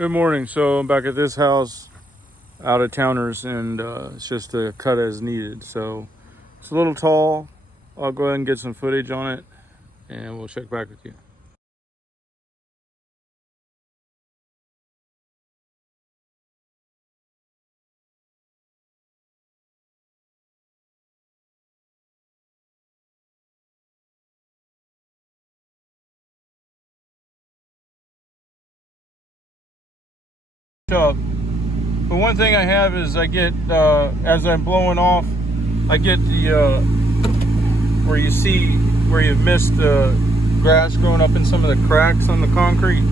Good morning. So I'm back at this house, out of towners, and it's just a cut as needed. So it's a little tall. I'll go ahead and get some footage on it, and we'll check back with you. Up. But one thing I have is I get, as I'm blowing off, I get the, where you see where you've missed the grass growing up in some of the cracks on the concrete.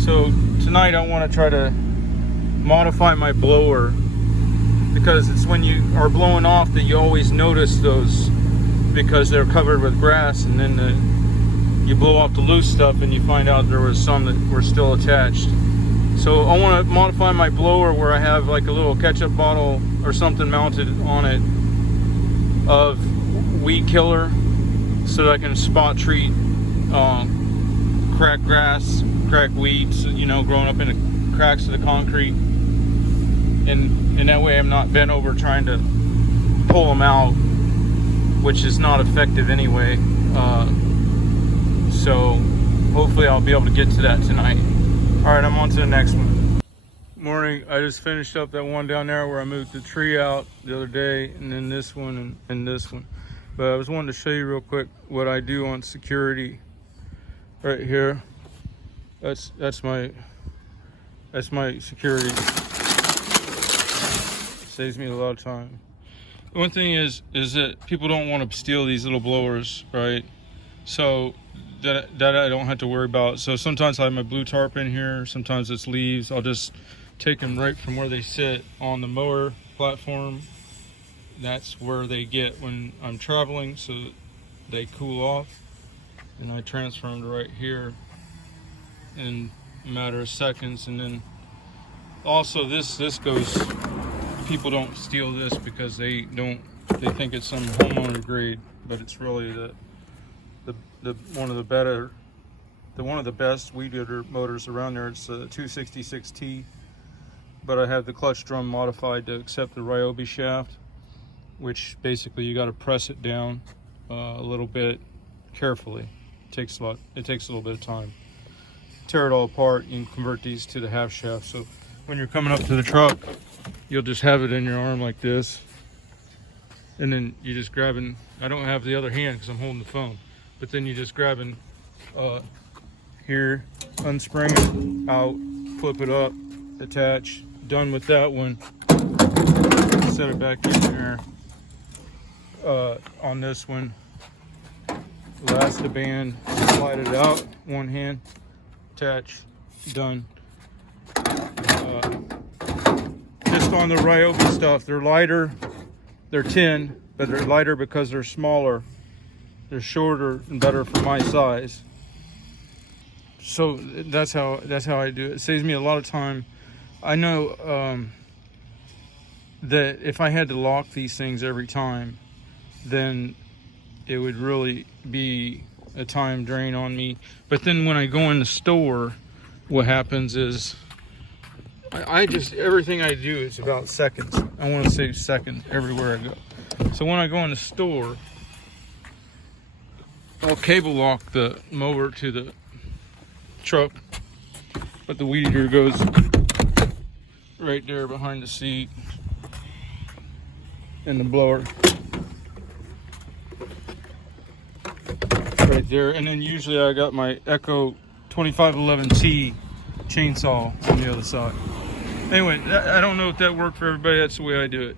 So tonight I want to try to modify my blower, because it's when you are blowing off that you always notice those, because they're covered with grass, and then you blow off the loose stuff and you find out there was some that were still attached. So I want to modify my blower where I have like a little ketchup bottle or something mounted on it of weed killer, so that I can spot treat cracked grass, cracked weeds, growing up in the cracks of the concrete. And that way I'm not bent over trying to pull them out, which is not effective anyway. So hopefully I'll be able to get to that tonight. All right, I'm on to the next one. Morning. I just finished up that one down there where I moved the tree out the other day, and then this one and this one. But I was wanting to show you real quick what I do on security right here. That's my security. Saves me a lot of time. One thing is that people don't want to steal these little blowers, right? So that I don't have to worry about. So sometimes I have my blue tarp in here, sometimes it's leaves. I'll just take them right from where they sit on the mower platform. That's where they get when I'm traveling, so they cool off. And I transfer them to right here in a matter of seconds. And then also this goes, people don't steal this because they think it's some homeowner grade, but it's really one of the best weed eater motors around there. It's a 266T, but I have the clutch drum modified to accept the Ryobi shaft, which basically you got to press it down a little bit carefully. It takes a little bit of time. Tear it all apart. You can convert these to the half shaft. So when you're coming up to the truck, you'll just have it in your arm like this, and then you just grabbing. I don't have the other hand because I'm holding the phone. But then you just grabbing here, unspring it out, flip it up, attach. Done with that one. Set it back in there. On this one, Elastaband, slide it out, one hand, attach, done. Just on the Ryobi stuff, they're lighter, they're tin, but they're lighter because they're smaller. They're shorter and better for my size. So that's how I do it. It saves me a lot of time. I know that if I had to lock these things every time, then it would really be a time drain on me. But then when I go in the store, what happens is I just, everything I do is about seconds. I want to save seconds everywhere I go. So when I go in the store, I'll cable lock the mower to the truck, but the weed eater goes right there behind the seat, and the blower right there. And then usually I got my Echo 2511T chainsaw on the other side. Anyway, I don't know if that worked for everybody. That's the way I do it.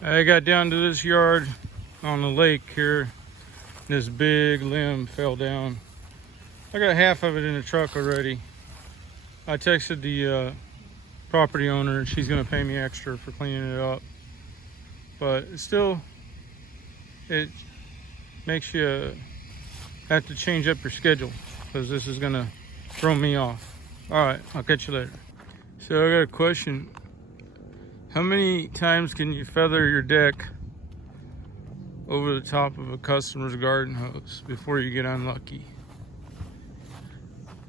I got down to this yard on the lake here. This big limb fell down. I got half of it in the truck already. I texted the property owner, and she's gonna pay me extra for cleaning it up. But still, it makes you have to change up your schedule, because this is gonna throw me off. All right, I'll catch you later. So I got a question. How many times can you feather your deck over the top of a customer's garden hose before you get unlucky?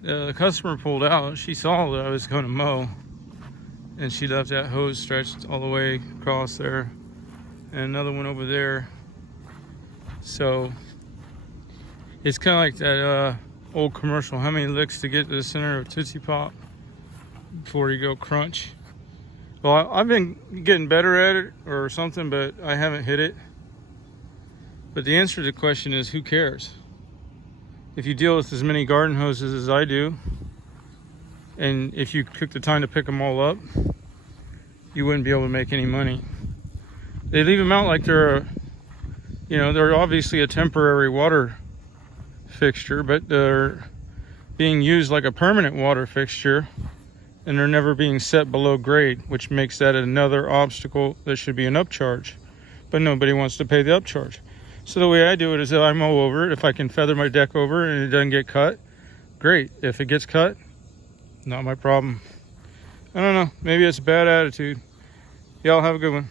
The customer pulled out. She saw that I was going to mow, and she left that hose stretched all the way across there, and another one over there. So it's kind of like that old commercial, how many licks to get to the center of Tootsie Pop before you go crunch. Well, I've been getting better at it or something, but I haven't hit it. But the answer to the question is, who cares? If you deal with as many garden hoses as I do, and if you took the time to pick them all up, you wouldn't be able to make any money. They leave them out like they're they're obviously a temporary water fixture, but they're being used like a permanent water fixture, and they're never being set below grade, which makes that another obstacle. There should be an upcharge, but nobody wants to pay the upcharge. So the way I do it is that I mow over it. If I can feather my deck over and it doesn't get cut, great. If it gets cut, not my problem. I don't know, maybe it's a bad attitude. Y'all have a good one.